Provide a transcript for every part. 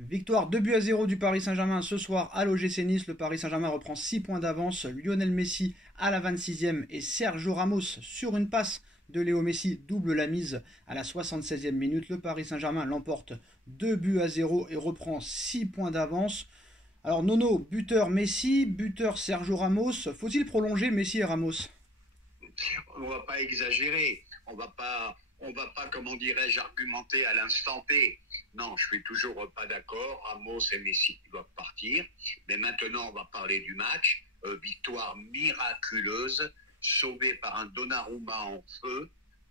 Victoire 2-0 du Paris Saint-Germain ce soir à l'OGC Nice. Le Paris Saint-Germain reprend 6 points d'avance. Lionel Messi à la 26e et Sergio Ramos sur une passe de Léo Messi double la mise à la 76e minute. Le Paris Saint-Germain l'emporte 2-0 et reprend 6 points d'avance. Alors Nono, buteur Messi, buteur Sergio Ramos. Faut-il prolonger Messi et Ramos? On va pas exagérer. On va pas, comment dirais-je, argumenter à l'instant T. Non, je suis toujours pas d'accord. Ramos et Messi doivent partir. Mais maintenant, on va parler du match. Victoire miraculeuse, sauvée par un Donnarumma en feu.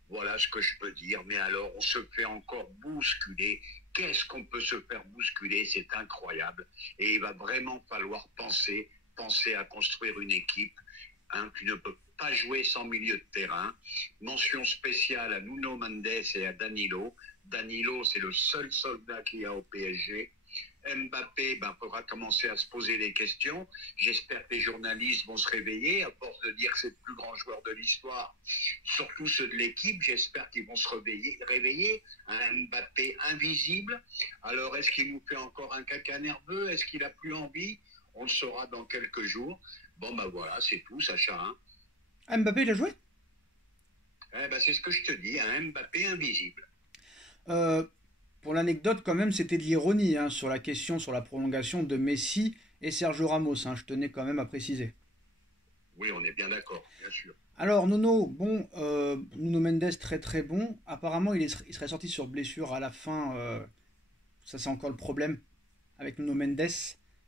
Voilà ce que je peux dire. Mais alors, on se fait encore bousculer. Qu'est-ce qu'on peut se faire bousculer? C'est incroyable. Et il va vraiment falloir penser à construire une équipe. Tu ne peux pas jouer sans milieu de terrain. Mention spéciale à Nuno Mendes et à Danilo. Danilo, c'est le seul soldat qu'il y a au PSG. Mbappé, faudra commencer à se poser des questions. J'espère que les journalistes vont se réveiller, à force de dire que c'est le plus grand joueur de l'histoire, surtout ceux de l'équipe. J'espère qu'ils vont se réveiller. Un Mbappé invisible. Alors, est-ce qu'il nous fait encore un caca nerveux? Est-ce qu'il a plus envie? On le saura dans quelques jours. Bon, voilà, c'est tout, Sacha. Mbappé, il a joué? C'est ce que je te dis, un Mbappé invisible. Euh, pour l'anecdote, quand même, c'était de l'ironie sur la question, sur la prolongation de Messi et Sergio Ramos. Je tenais quand même à préciser. Oui, on est bien d'accord, bien sûr. Alors, Nuno, bon, Nuno Mendes, très très bon. Apparemment, il serait sorti sur blessure à la fin. Ça, c'est encore le problème avec Nuno Mendes.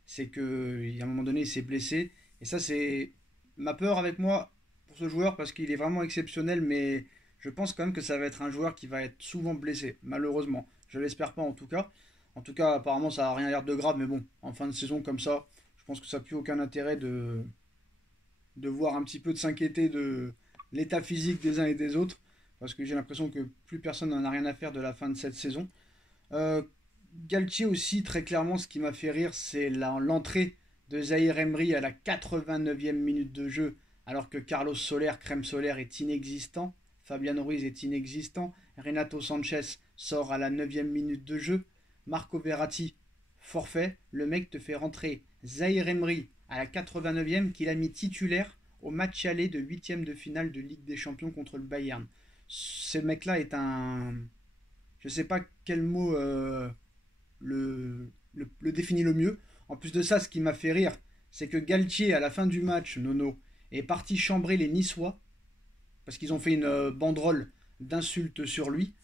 C'est qu'à un moment donné, il s'est blessé. Et ça, c'est ma peur avec moi pour ce joueur parce qu'il est vraiment exceptionnel. Mais je pense quand même que ça va être un joueur qui va être souvent blessé, malheureusement. Je l'espère pas en tout cas. En tout cas, apparemment, ça n'a rien l'air de grave. Mais bon, en fin de saison comme ça, je pense que ça n'a plus aucun intérêt de voir un petit peu, de s'inquiéter de l'état physique des uns et des autres, parce que j'ai l'impression que plus personne n'en a rien à faire de la fin de cette saison. Euh, Galtier aussi, très clairement, ce qui m'a fait rire, c'est l'entrée de Zahir Emery à la 89e minute de jeu, alors que Carlos Soler, crème solaire, est inexistant, Fabian Ruiz est inexistant, Renato Sanchez sort à la 9e minute de jeu, Marco Verratti, forfait, le mec te fait rentrer Zahir Emery à la 89e qu'il a mis titulaire au match aller de 8e de finale de Ligue des Champions contre le Bayern. Ce mec-là est un... Je sais pas quel mot le définit le mieux. En plus de ça, ce qui m'a fait rire, c'est que Galtier, à la fin du match, Nono, est parti chambrer les Niçois, parce qu'ils ont fait une banderole d'insultes sur lui.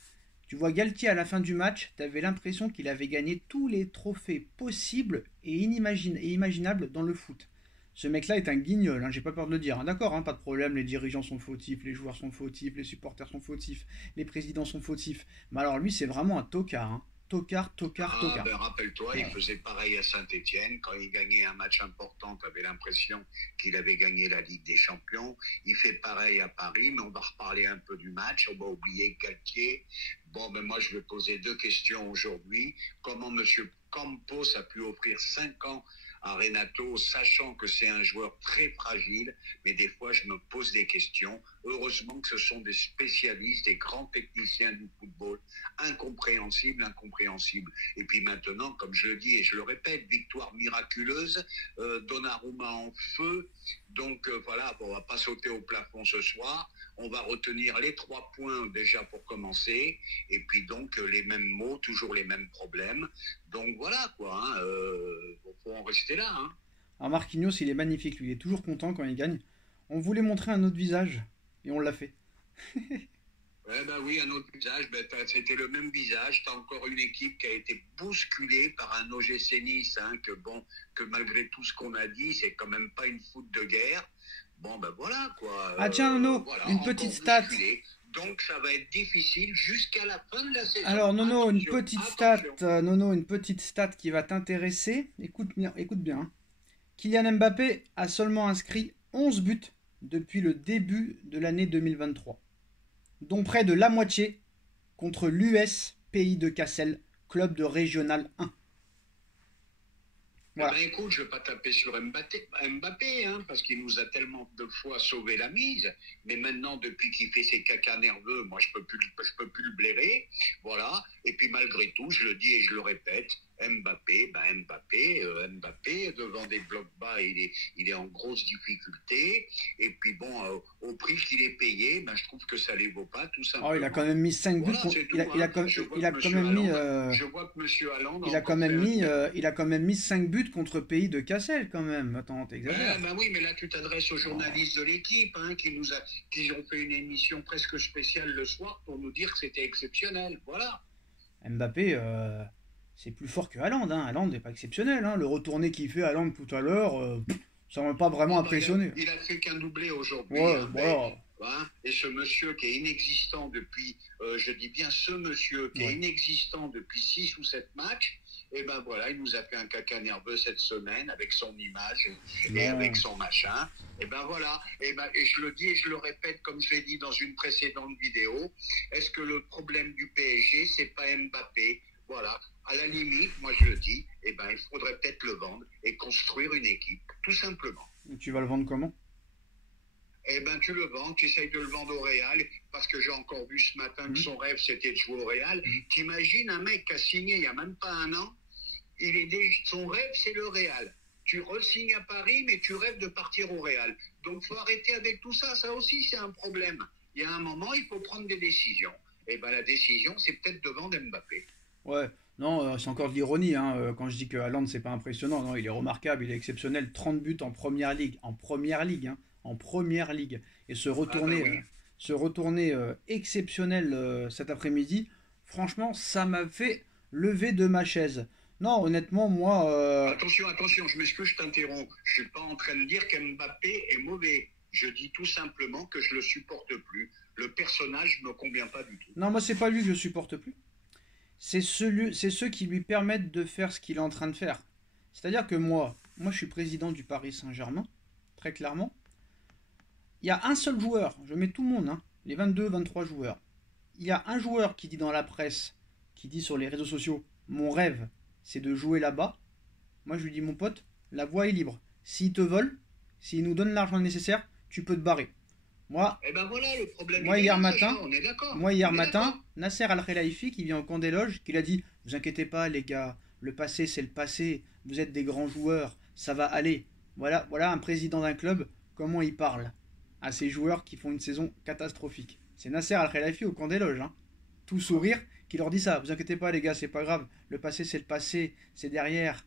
Tu vois Galtier à la fin du match, tu avais l'impression qu'il avait gagné tous les trophées possibles et imaginables dans le foot. Ce mec-là est un guignol, j'ai pas peur de le dire. D'accord, pas de problème, les dirigeants sont fautifs, les joueurs sont fautifs, les supporters sont fautifs, les présidents sont fautifs. Mais alors lui, c'est vraiment un tocard. Tocard, tocard, tocard. Rappelle-toi, il faisait pareil à Saint-Étienne. Quand il gagnait un match important, tu avais l'impression qu'il avait gagné la Ligue des Champions. Il fait pareil à Paris, mais on va reparler un peu du match. On va oublier Galtier. Moi, je vais poser deux questions aujourd'hui. Comment M. Campos a pu offrir 5 ans à Renato, sachant que c'est un joueur très fragile, mais des fois je me pose des questions. Heureusement que ce sont des spécialistes, des grands techniciens du football, incompréhensible. Et puis maintenant, comme je le dis et je le répète, victoire miraculeuse, Donnarumma en feu. Donc on va pas sauter au plafond ce soir. On va retenir les 3 points déjà pour commencer, et puis donc les mêmes mots, toujours les mêmes problèmes. Donc voilà quoi, faut en rester là. Alors Marquinhos, il est magnifique, lui, il est toujours content quand il gagne. On voulait montrer un autre visage, et on l'a fait. Oui, un autre visage, c'était le même visage. T'as encore une équipe qui a été bousculée par un OGC Nice, que malgré tout ce qu'on a dit, c'est quand même pas une foot de guerre. Voilà quoi. Ah tiens, Nono, Voilà, une petite stat. Bousculé. Donc ça va être difficile jusqu'à la fin de la saison. Alors Nono, une Attention. petite stat qui va t'intéresser. Écoute bien. Kylian Mbappé a seulement inscrit 11 buts depuis le début de l'année 2023, dont près de la moitié contre l'US Pays de Cassel, club de Régional 1. Eh Voilà. ben écoute, je ne vais pas taper sur Mbappé, hein, parce qu'il nous a tellement de fois sauvé la mise. Mais maintenant, depuis qu'il fait ses cacas nerveux, moi, je peux plus le blairer. Voilà. Et puis malgré tout, je le dis et je le répète, Mbappé, devant des blocs bas, il est en grosse difficulté. Et puis bon, au prix qu'il est payé, ben, je trouve que ça ne les vaut pas, tout Oh, il a quand simplement. même mis 5 buts Voilà, c'est tout. il a, Hein. il a quand même mis Je vois que Monsieur Haaland a il a quand encore même fait un mis truc. il a quand même mis 5 buts contre Pays de Cassel quand même. Attends, Ben, t'exagères. ben oui, mais là tu t'adresses aux Oh. journalistes de l'équipe, hein, qui ont fait une émission presque spéciale le soir pour nous dire que c'était exceptionnel. Voilà. Mbappé, c'est plus fort que Haaland. Hein. Haaland n'est pas exceptionnel. Hein. Le retourné qu'il fait Haaland tout à l'heure, ça m'a pas vraiment Bon, ben, impressionné. il a fait qu'un doublé aujourd'hui, Ouais, hein, mais, voilà. hein, et ce monsieur qui est inexistant depuis, je dis bien ce monsieur qui est Ouais. inexistant depuis 6 ou 7 matchs, et ben voilà, il nous a fait un caca nerveux cette semaine avec son image et avec Non. son machin. Et ben voilà, et je le dis et je le répète comme je l'ai dit dans une précédente vidéo, est-ce que le problème du PSG, c'est pas Mbappé? Voilà, à la limite, moi je le dis, il faudrait peut-être le vendre et construire une équipe, tout simplement. Tu vas le vendre comment? Tu le vends, tu essayes de le vendre au Real, parce que j'ai encore vu ce matin que Hmm. son rêve c'était de jouer au Real. Hmm. T'imagines un mec qui a signé il n'y a même pas un an, son rêve c'est le Real. Tu re-signes à Paris, mais tu rêves de partir au Real. Donc faut arrêter avec tout ça, ça aussi c'est un problème. Il y a un moment, il faut prendre des décisions. La décision, c'est peut-être de vendre Mbappé. Ouais. Non, c'est encore de l'ironie. Hein, quand je dis que Haaland, c'est pas impressionnant. Non, il est remarquable, il est exceptionnel. 30 buts en première ligue. En première ligue. Hein, en première ligue. Et Ah ben oui. se retourner exceptionnel cet après-midi, franchement, ça m'a fait lever de ma chaise. Non, honnêtement, moi, Attention, attention, je m'excuse, je t'interromps. Je suis pas en train de dire qu'Mbappé est mauvais. Je dis tout simplement que je le supporte plus. Le personnage ne me convient pas du tout. non, moi, c'est pas lui que je supporte plus. C'est ceux qui lui permettent de faire ce qu'il est en train de faire. C'est-à-dire que moi, je suis président du Paris Saint-Germain, très clairement. Il y a un seul joueur, je mets tout le monde, hein, les 22, 23 joueurs. Il y a un joueur qui dit dans la presse, qui dit sur les réseaux sociaux, mon rêve, c'est de jouer là-bas. Moi, je lui dis, mon pote, la voie est libre. S'il te vole, s'il nous donne l'argent nécessaire, tu peux te barrer. Moi, Eh ben voilà, le problème moi il est hier là, Sacha, matin, on est d'accord. Moi, hier On est matin, d'accord. Nasser Al-Khelaifi, qui vient au camp des loges, qui a dit, vous inquiétez pas, les gars, le passé, c'est le passé. Vous êtes des grands joueurs, ça va aller. Voilà un président d'un club, comment il parle à ces joueurs qui font une saison catastrophique. C'est Nasser Al-Khelaifi au camp des loges, hein, tout sourire, qui leur dit ça. Vous inquiétez pas, les gars, c'est pas grave. Le passé, c'est le passé, c'est derrière.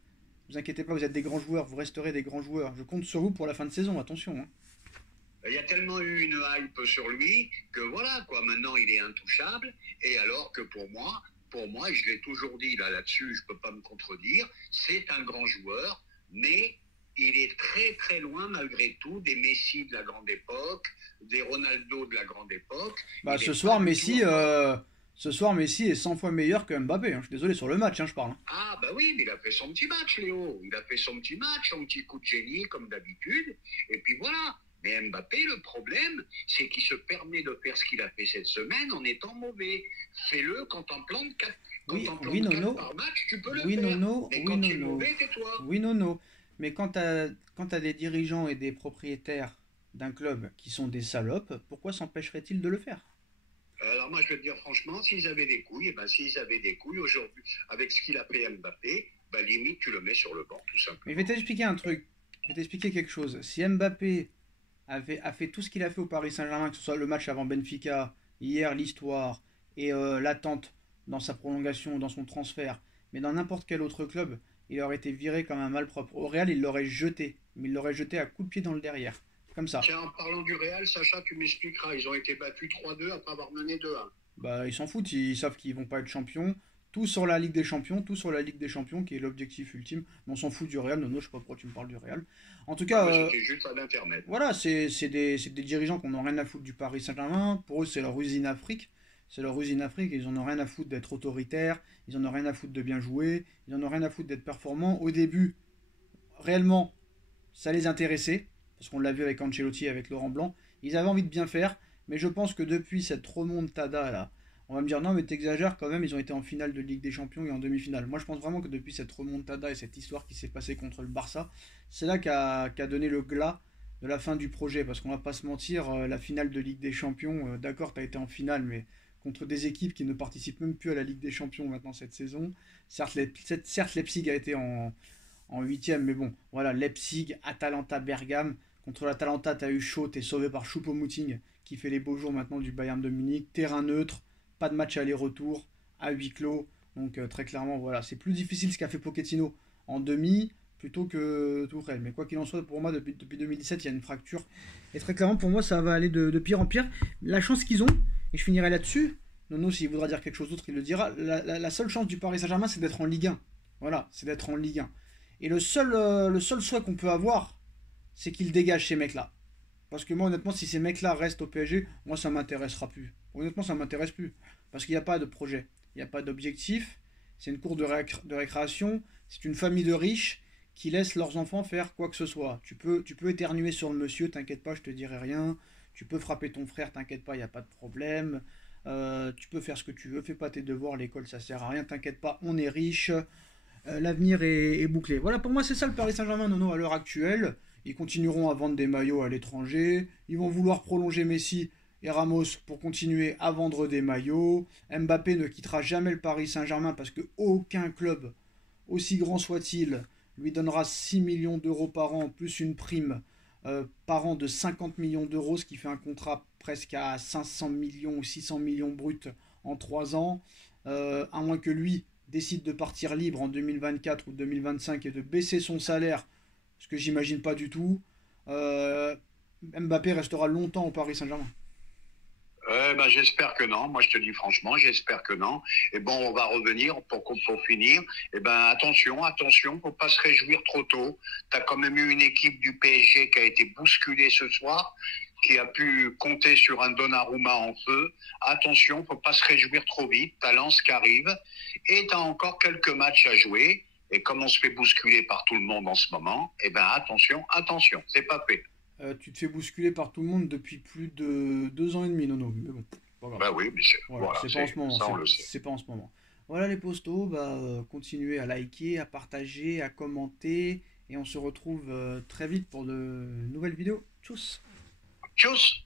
Vous inquiétez pas, vous êtes des grands joueurs, vous resterez des grands joueurs. Je compte sur vous pour la fin de saison, attention. Hein. Il y a tellement eu une hype sur lui que voilà, quoi, maintenant il est intouchable. Et alors que pour moi, je l'ai toujours dit là-dessus, je ne peux pas me contredire, c'est un grand joueur, mais il est très très loin malgré tout des Messi de la grande époque, des Ronaldo de la grande époque. Bah, Il n'est pas du tout encore. Ce soir, Messi est 100 fois meilleur que Mbappé. Hein. Je suis désolé sur le match, hein, je parle. Hein. Ah bah oui, mais il a fait son petit match, Léo. Il a fait son petit match, son petit coup de génie, comme d'habitude. Et puis voilà. Mais Mbappé, le problème, c'est qu'il se permet de faire ce qu'il a fait cette semaine en étant mauvais. Fais-le quand Oui, t'en oui, plantes 4 Nono. par match, tu peux le Oui, faire. Nono. Mais Oui, quand tu es Nono. mauvais, tais-toi. Oui, Nono. Mais quand t'as des dirigeants et des propriétaires d'un club qui sont des salopes, pourquoi s'empêcherait-il de le faire? Alors moi, je vais te dire franchement, s'ils avaient des couilles, s'ils avaient des couilles aujourd'hui, avec ce qu'il a fait Mbappé, limite, tu le mets sur le banc, tout Mais je vais simplement. t'expliquer un truc. Je vais t'expliquer quelque chose. Si Mbappé a fait tout ce qu'il a fait au Paris Saint-Germain, que ce soit le match avant Benfica, hier l'histoire et l'attente dans sa prolongation, dans son transfert, mais dans n'importe quel autre club, il aurait été viré comme un malpropre. Au Real, il l'aurait jeté, mais il l'aurait jeté à coups de pied dans le derrière, comme ça. Tiens, en parlant du Real, Sacha, tu m'expliqueras, ils ont été battus 3-2 après avoir mené 2-1. Bah, ils s'en foutent, ils savent qu'ils vont pas être champions. Tout sur la Ligue des Champions, tout sur la Ligue des Champions, qui est l'objectif ultime. Mais on s'en fout du Real, non, je sais pas pourquoi tu me parles du Real. En tout Ah, cas, c'était juste à l'internet. voilà, c'est des dirigeants qui n'ont rien à foutre du Paris Saint-Germain. Pour eux, c'est leur usine Afrique. C'est leur usine Afrique, ils en ont rien à foutre d'être autoritaires, ils en ont rien à foutre de bien jouer, ils en ont rien à foutre d'être performants. Au début, réellement, ça les intéressait, parce qu'on l'a vu avec Ancelotti et avec Laurent Blanc. Ils avaient envie de bien faire, mais je pense que depuis cette remontada là, On va me dire non mais t'exagères quand même, ils ont été en finale de Ligue des Champions et en demi-finale. Moi je pense vraiment que depuis cette remontada et cette histoire qui s'est passée contre le Barça, c'est là qu'a donné le glas de la fin du projet. Parce qu'on va pas se mentir, la finale de Ligue des Champions, d'accord t'as été en finale, mais contre des équipes qui ne participent même plus à la Ligue des Champions maintenant cette saison. Certes Leipzig a été en huitième, mais bon, voilà, Leipzig, Atalanta, Bergame. Contre l'Atalanta, t'as eu chaud, t'es sauvé par Choupo-Moting qui fait les beaux jours maintenant du Bayern de Munich. Terrain neutre, pas de match aller-retour, à huis clos. Donc très clairement, voilà, c'est plus difficile ce qu'a fait Pochettino en demi plutôt que Tourelle. Mais quoi qu'il en soit, pour moi, depuis 2017, il y a une fracture. Et très clairement, pour moi, ça va aller de pire en pire. La chance qu'ils ont, et je finirai là-dessus, Nono, s'il voudra dire quelque chose d'autre, il le dira. La seule chance du Paris Saint-Germain, c'est d'être en Ligue 1. Voilà, c'est d'être en Ligue 1. Et le seul souhait qu'on peut avoir, c'est qu'ils dégagent ces mecs-là. Parce que moi, honnêtement, si ces mecs-là restent au PSG, moi, ça m'intéressera plus. Honnêtement, ça m'intéresse plus. Parce qu'il n'y a pas de projet, il n'y a pas d'objectif. C'est une cour de récréation. C'est une famille de riches qui laissent leurs enfants faire quoi que ce soit. Tu peux éternuer sur le monsieur, t'inquiète pas, je te dirai rien. Tu peux frapper ton frère, t'inquiète pas, il n'y a pas de problème. Tu peux faire ce que tu veux, fais pas tes devoirs, l'école ça sert à rien, t'inquiète pas, on est riche. L'avenir est bouclé. Voilà, pour moi, c'est ça le Paris Saint-Germain, Nono, à l'heure actuelle. Ils continueront à vendre des maillots à l'étranger. Ils vont vouloir prolonger Messi et Ramos pour continuer à vendre des maillots. Mbappé ne quittera jamais le Paris Saint-Germain parce que aucun club, aussi grand soit-il, lui donnera 6 millions d'euros par an, plus une prime par an de 50 millions d'euros, ce qui fait un contrat presque à 500 millions ou 600 millions bruts en 3 ans. À moins que lui décide de partir libre en 2024 ou 2025 et de baisser son salaire, ce que j'imagine pas du tout, Mbappé restera longtemps au Paris Saint-Germain. Ben, j'espère que non. Moi, je te dis franchement, j'espère que non. Et bon, on va revenir pour finir. Et ben, attention, faut pas se réjouir trop tôt. T'as quand même eu une équipe du PSG qui a été bousculée ce soir, qui a pu compter sur un Donnarumma en feu. Attention, faut pas se réjouir trop vite. T'as Lens qui arrive et t'as encore quelques matchs à jouer. Et comme on se fait bousculer par tout le monde en ce moment, et ben attention, c'est pas fait. Tu te fais bousculer par tout le monde depuis plus de 2 ans et demi, Nono. Mais bon, pas grave. Ben oui, mais Voilà, c'est pas en ce moment. ça on le sait. C'est pas en ce moment. Voilà les postos, continuez à liker, à partager, à commenter. Et on se retrouve très vite pour de nouvelles vidéos. Tchuss. Tchuss.